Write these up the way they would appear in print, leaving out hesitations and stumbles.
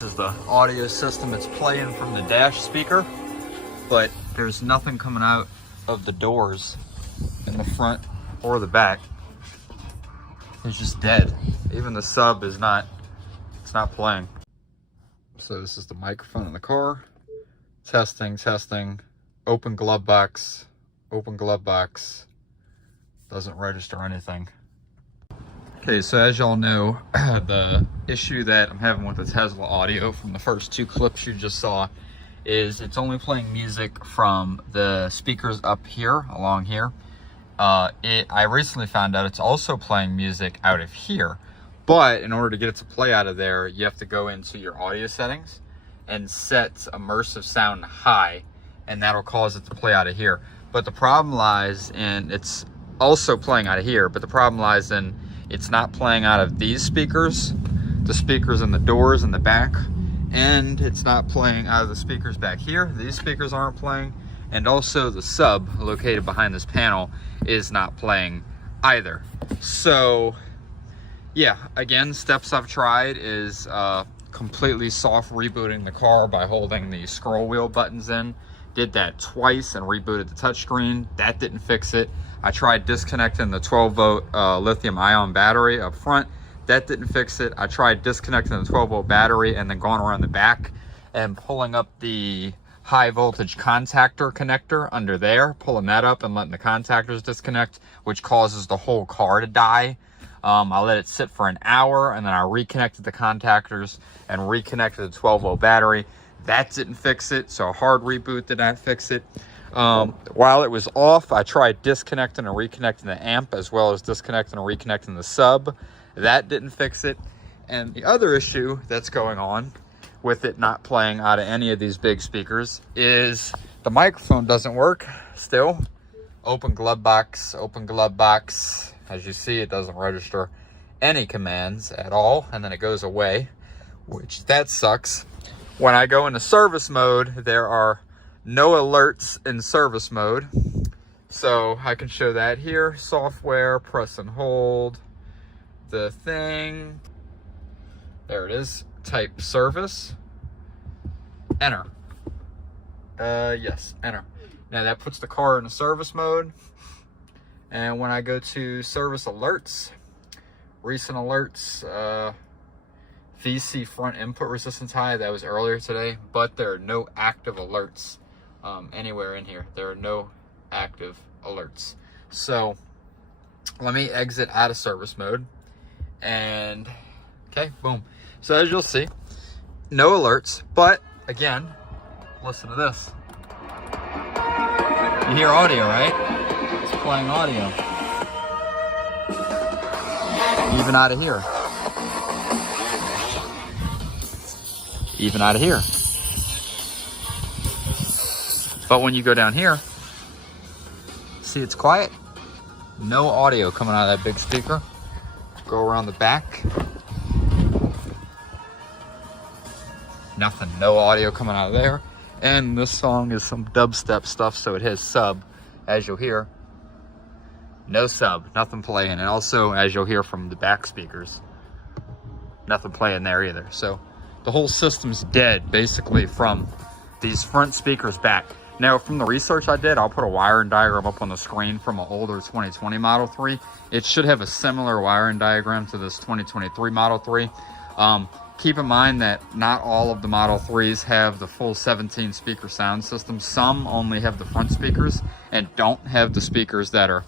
This is the audio system. It's playing from the dash speaker, but there's nothing coming out of the doors in the front or the back. It's just dead. Even the sub is not, it's not playing. So this is the microphone in the car. Testing. Open glove box. Doesn't register anything. Okay, so as y'all know, the issue that I'm having with the Tesla audio from the first two clips you just saw is it's only playing music from the speakers up here, along here. I recently found out it's also playing music out of here, but in order to get it to play out of there, you have to go into your audio settings and set immersive sound high, and that'll cause it to play out of here. But the problem lies in, it's also playing out of here, but the problem lies in it's not playing out of these speakers, the speakers in the doors in the back, and it's not playing out of the speakers back here. These speakers aren't playing, and also the sub located behind this panel is not playing either. So yeah, again, steps I've tried is completely soft rebooting the car by holding the scroll wheel buttons in. Did that twice and rebooted the touchscreen. That didn't fix it. I tried disconnecting the 12-volt lithium-ion battery up front. That didn't fix it. I tried disconnecting the 12-volt battery and then going around the back and pulling up the high voltage contactor connector under there, pulling that up and letting the contactors disconnect, which causes the whole car to die. I let it sit for an hour, and then I reconnected the contactors and reconnected the 12-volt battery. That didn't fix it, so a hard reboot did not fix it. While it was off, I tried disconnecting and reconnecting the amp, as well as disconnecting and reconnecting the sub. That didn't fix it. And the other issue that's going on with it not playing out of any of these big speakers is the microphone doesn't work still. Open glove box. As you see, it doesn't register any commands at all, and then it goes away, which that sucks. When I go into service mode, there are no alerts in service mode. So I can show that here. Software, press and hold the thing. There it is. Type service. Enter. Yes, enter. Now that puts the car in service mode. And when I go to service alerts, recent alerts, VC front input resistance high, that was earlier today, but there are no active alerts anywhere in here. There are no active alerts. So let me exit out of service mode, and okay, boom. So as you'll see, no alerts, but again, listen to this. You hear audio, right? It's playing audio. Even out of here. Even out of here. But when you go down here, see it's quiet? No audio coming out of that big speaker. Go around the back. Nothing, no audio coming out of there. And this song is some dubstep stuff, so it has sub, as you'll hear. No sub, nothing playing. And also, as you'll hear from the back speakers, nothing playing there either. So the whole system's dead, basically, from these front speakers back. Now, from the research I did, I'll put a wiring diagram up on the screen from an older 2020 Model 3. It should have a similar wiring diagram to this 2023 Model 3. Keep in mind that not all of the Model 3s have the full 17 speaker sound system. Some only have the front speakers and don't have the speakers that are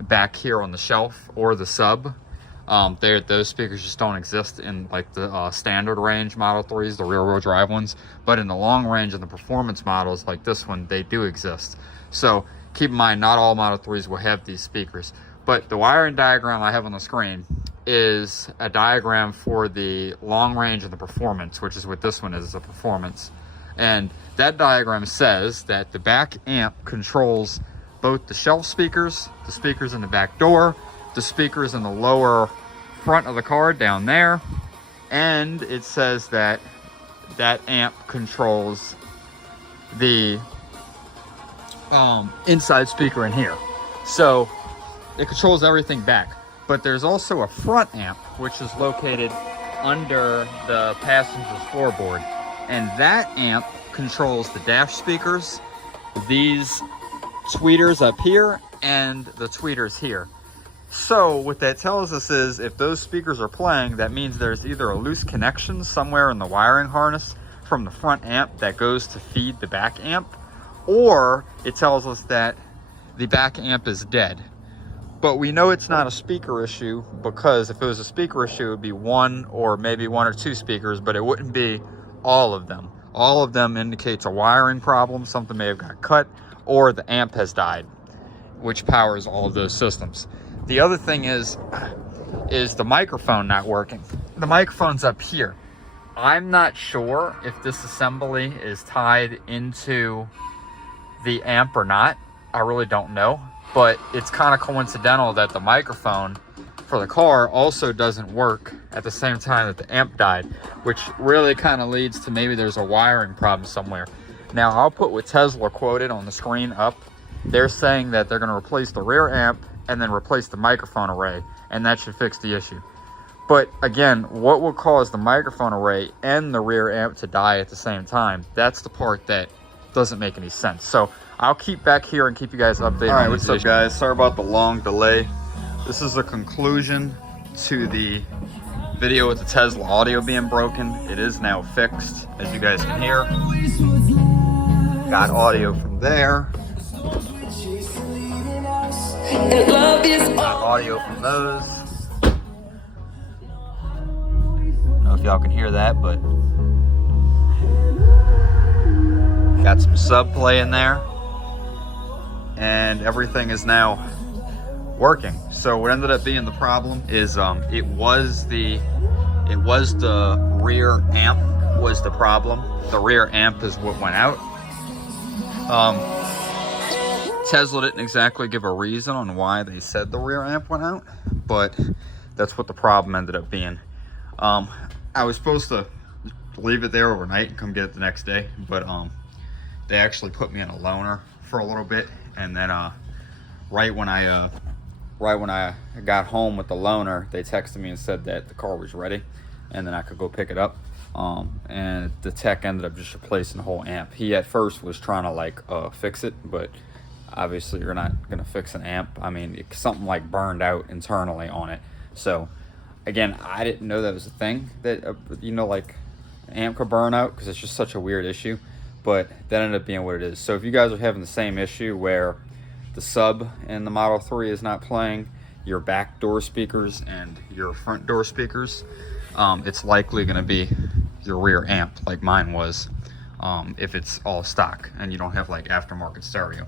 back here on the shelf or the sub. Those speakers just don't exist in like the standard range Model 3s, the rear wheel drive ones, but in the long range and the performance models like this one, they do exist. So keep in mind, not all Model 3s will have these speakers, but the wiring diagram I have on the screen is a diagram for the long range and the performance, which is what this one is, a performance. And that diagram says that the back amp controls both the shelf speakers, the speakers in the back door, the speakers in the lower front of the car down there, and it says that that amp controls the inside speaker in here. So it controls everything back. But there's also a front amp, which is located under the passenger's floorboard. And that amp controls the dash speakers, these tweeters up here, and the tweeters here. So what that tells us is if those speakers are playing, that means there's either a loose connection somewhere in the wiring harness from the front amp that goes to feed the back amp, or it tells us that the back amp is dead. But we know it's not a speaker issue, because if it was a speaker issue, it would be one or maybe one or two speakers, but it wouldn't be all of them. All of them indicates a wiring problem, something may have got cut, or the amp has died, which powers all of those systems. The other thing is the microphone not working. The microphone's up here. I'm not sure if this assembly is tied into the amp or not. I really don't know, but it's kind of coincidental that the microphone for the car also doesn't work at the same time that the amp died, which really kind of leads to maybe there's a wiring problem somewhere. Now, I'll put what Tesla quoted on the screen up. They're saying that they're going to replace the rear amp and then replace the microphone array, and that should fix the issue. But again, what will cause the microphone array and the rear amp to die at the same time? That's the part that doesn't make any sense. So I'll keep back here and keep you guys updated. All right, what's up, guys? Sorry about the long delay. This is a conclusion to the video with the Tesla audio being broken. It is now fixed, as you guys can hear. Got audio from there. Got audio from those. I don't know if y'all can hear that, but got some sub play in there, and everything is now working. So what ended up being the problem is it was the rear amp was the problem. The rear amp is what went out. Tesla didn't exactly give a reason on why they said the rear amp went out, but that's what the problem ended up being. I was supposed to leave it there overnight and come get it the next day, but they actually put me in a loaner for a little bit, and then right when I got home with the loaner, they texted me and said that the car was ready and then I could go pick it up. And the tech ended up just replacing the whole amp. He at first was trying to like fix it, but obviously you're not gonna fix an amp. I mean, something like burned out internally on it. So again, I didn't know that was a thing, that you know, like an amp could burn out, because it's just such a weird issue. But that ended up being what it is. So if you guys are having the same issue where the sub in the Model 3 is not playing, your back door speakers and your front door speakers, it's likely going to be your rear amp, like mine was, if it's all stock and you don't have like aftermarket stereo.